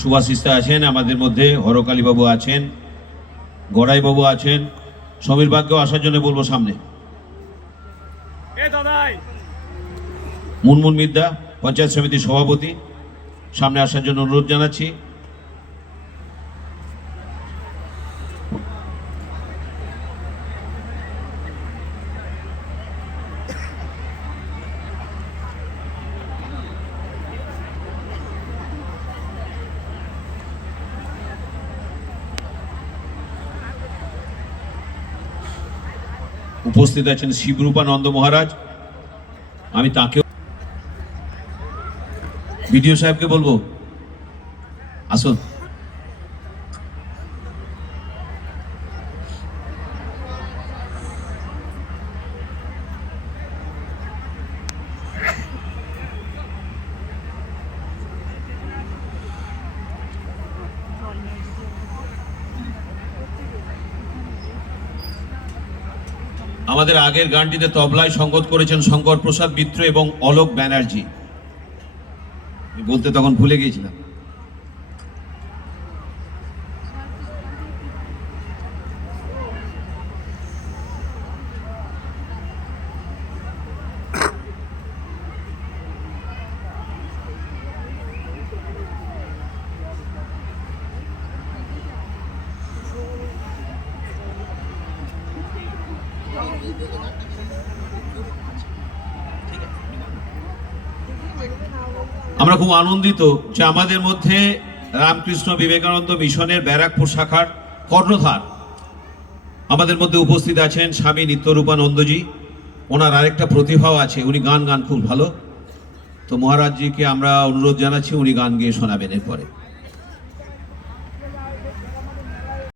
সুভাষিস্তা আছেন আমাদের মধ্যে হরকালীবাবু আছেন গড়াইবাবু আছেন। সমীর বাগকেও আসার জন্য বলব সামনে। মুনমুন মিদ্যা পঞ্চায়েত সমিতির সভাপতি সামনে আসার জন্য অনুরোধ জানাচ্ছি। উপস্থিত আছেন শিবরূপানন্দ মহারাজ। আমি তাকেও বিডিও সাহেবকে বলব আসুন। আমাদের আগের গানটিতে তবলায় সঙ্গত করেছেন শঙ্কর প্রসাদ মিত্র এবং অলোক ব্যানার্জি। বলতে তখন ভুলে গিয়েছিলাম। আমরা খুব আনন্দিত যে আমাদের মধ্যে রামকৃষ্ণ বিবেকানন্দ মিশনের ব্যারাকপুর শাখার কর্ণধার। আমাদের মধ্যে উপস্থিত আছেন স্বামী নিত্যরূপানন্দজি। ওনার আরেকটা প্রতিভাও আছে, উনি গান গান খুব ভালো। তো মহারাজজিকে আমরা অনুরোধ জানাচ্ছি উনি গান গেয়ে শোনাবেন এরপরে।